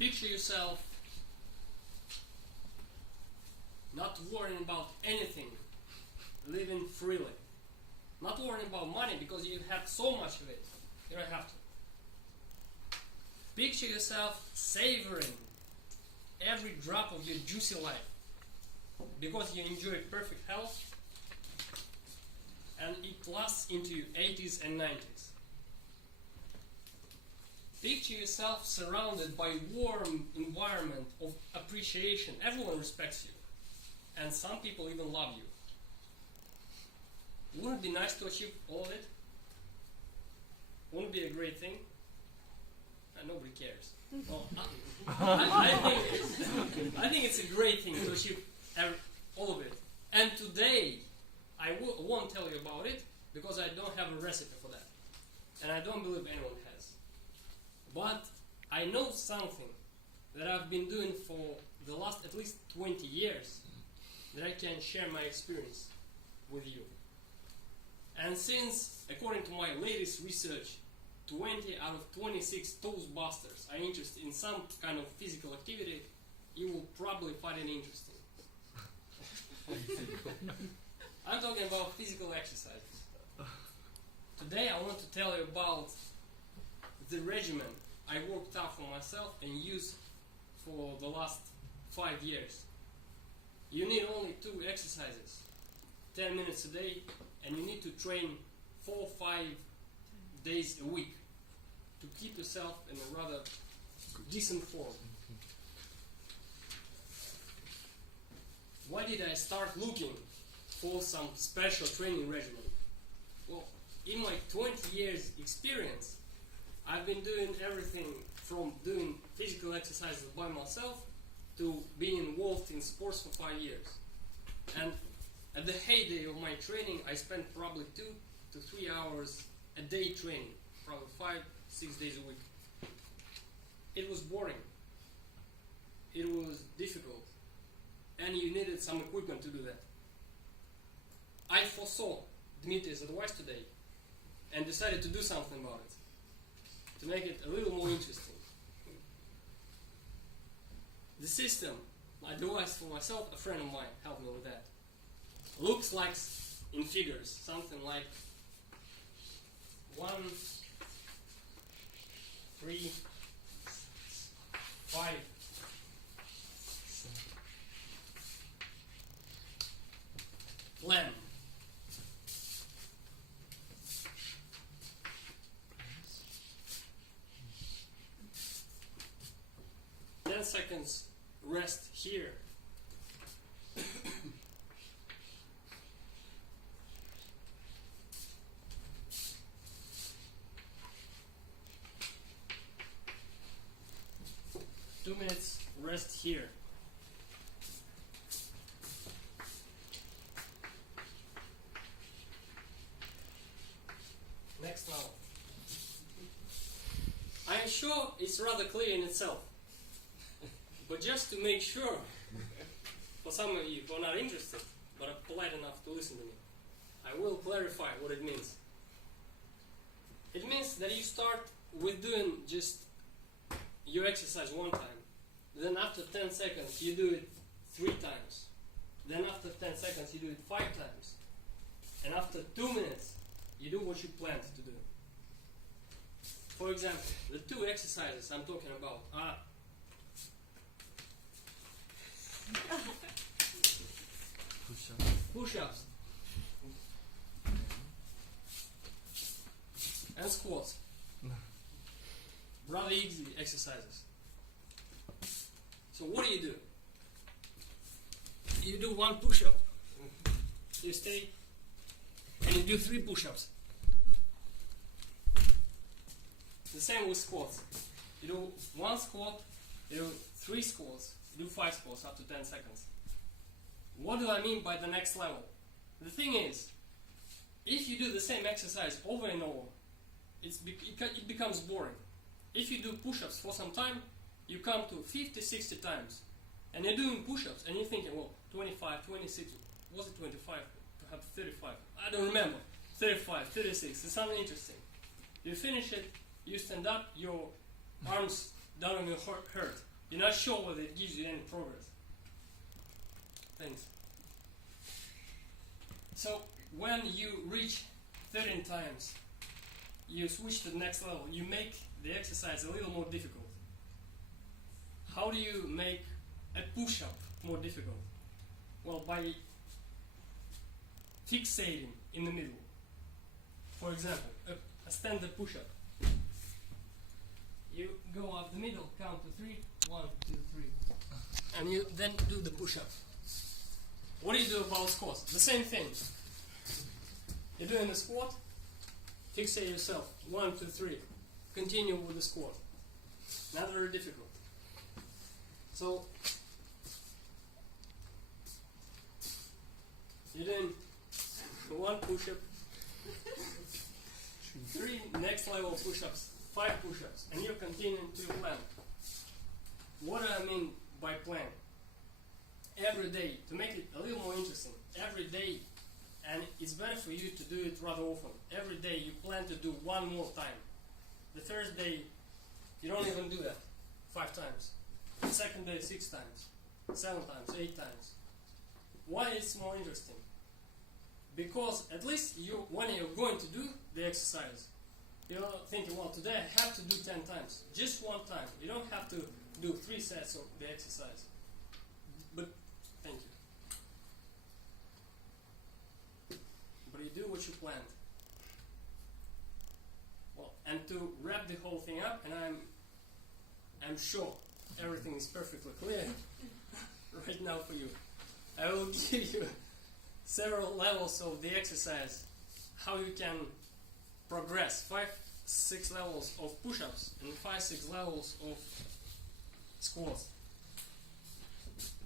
Picture yourself not worrying about anything, living freely. Not worrying about money because you have so much of it. You don't have to. Picture yourself savoring every drop of your juicy life because you enjoy perfect health and it lasts into your 80s and 90s. Picture yourself surrounded by warm environment of appreciation. Everyone respects you. And some people even love you. Wouldn't it be nice to achieve all of it? Wouldn't it be a great thing? Nobody cares. Well, I think it's a great thing to achieve all of it. And today, I won't tell you about it because I don't have a recipe for that. And I don't believe anyone has. But I know something that I've been doing for the last at least 20 years that I can share my experience with you. And since, according to my latest research, 20 out of 26 Toastbusters are interested in some kind of physical activity, you will probably find it interesting. I'm talking about physical exercises. Today I want to tell you about the regimen I worked out for myself and used for the last 5 years. You need only 2 exercises, 10 minutes a day, and you need to train 4 or 5 days a week to keep yourself in a rather decent form. Why did I start looking for some special training regimen? Well, in my 20 years experience, I've been doing everything from doing physical exercises by myself to being involved in sports for 5 years. And at the heyday of my training, I spent probably 2 to 3 hours a day training, probably 5-6 days a week. It was boring. It was difficult. And you needed some equipment to do that. I foresaw Denis' advice today and decided to do something about it, to make it a little more interesting. The system I devised for myself, a friend of mine helped me with that, looks like in figures, something like 1, 3, 5, 11. Seconds rest here. 2 minutes rest here. Next level. I am sure it's rather clear in itself. But just to make sure, for some of you who are not interested, but are polite enough to listen to me, I will clarify what it means. It means that you start with doing just your exercise 1 time. Then after 10 seconds, you do it 3 times. Then after 10 seconds, you do it 5 times. And after 2 minutes, you do what you planned to do. For example, the 2 exercises I'm talking about are push-ups and squats. Rather easy exercises. So what do? You do 1 push-up. You stay and you do 3 push-ups. The same with squats. You do 1 squat, you do 3 squats, you do 5 squats up to 10 seconds. What do I mean by the next level? The thing is, if you do the same exercise over and over, it becomes boring. If you do push-ups for some time, you come to 50, 60 times. And you're doing push-ups and you're thinking, well, 25, 26, was it 25? Perhaps 35. I don't remember. 35, 36, it's something interesting. You finish it, you stand up, your arms don't even hurt. You're not sure whether it gives you any progress. Thanks. So when you reach 13 times, you switch to the next level. You make the exercise a little more difficult. How do you make a push-up more difficult? Well, by fixating in the middle. For example, a standard push-up. You go up the middle, count to 3, 1, 2, 3. And you then do the push-up. What do you do about squats? The same thing. You're doing the squat, fixate yourself, 1, 2, 3. Continue with the squat. Not very difficult. So, you're doing 1 push-up, 3 next level push-ups, 5 push-ups, and you're continuing to your plan. What do I mean by plan? Every day, to make it a little more interesting, every day, and it's better for you to do it rather often. Every day you plan to do 1 more time. The first day, you don't even do that 5 times. The second day, 6 times, 7 times, 8 times. Why it's more interesting? Because at least when you're going to do the exercise, you're not thinking, well, today I have to do 10 times. Just 1 time. You don't have to do 3 sets of the exercise. But, thank you. But you do what you planned. Well, and to wrap the whole thing up, and I'm sure everything is perfectly clear right now for you. I will give you several levels of the exercise, how you can progress. 5, 6 levels of push-ups and 5, 6 levels of squats.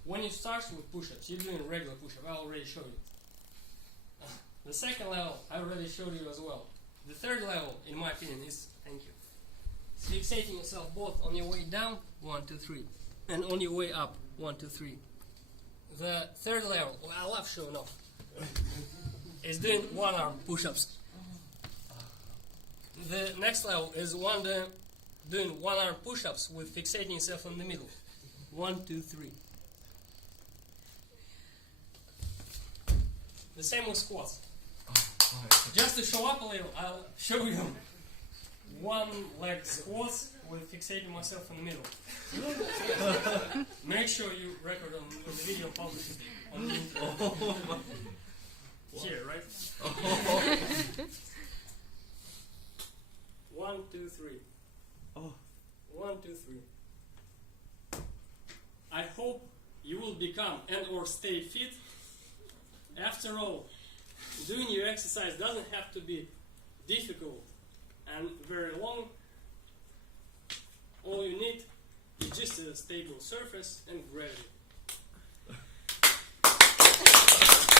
When you start with push-ups, you're doing regular push-up. I already showed you. The second level, I already showed you as well. The third level, in my opinion, is, thank you, fixating yourself both on your way down, 1, 2, 3, and on your way up, 1, 2, 3. The third level, well, I love showing off, is doing 1-arm push-ups. The next level is doing 1-arm push-ups with fixating yourself in the middle, 1, 2, 3. The same with squats. Just to show up a little, I'll show you 1-leg squats with fixating myself in the middle. Make sure you record on the video published on the internet. Here, right? 1, 2, 3. 1, 2, 3. I hope you will become and or stay fit. After all, doing your exercise doesn't have to be difficult and very long. All you need is just a stable surface and gravity.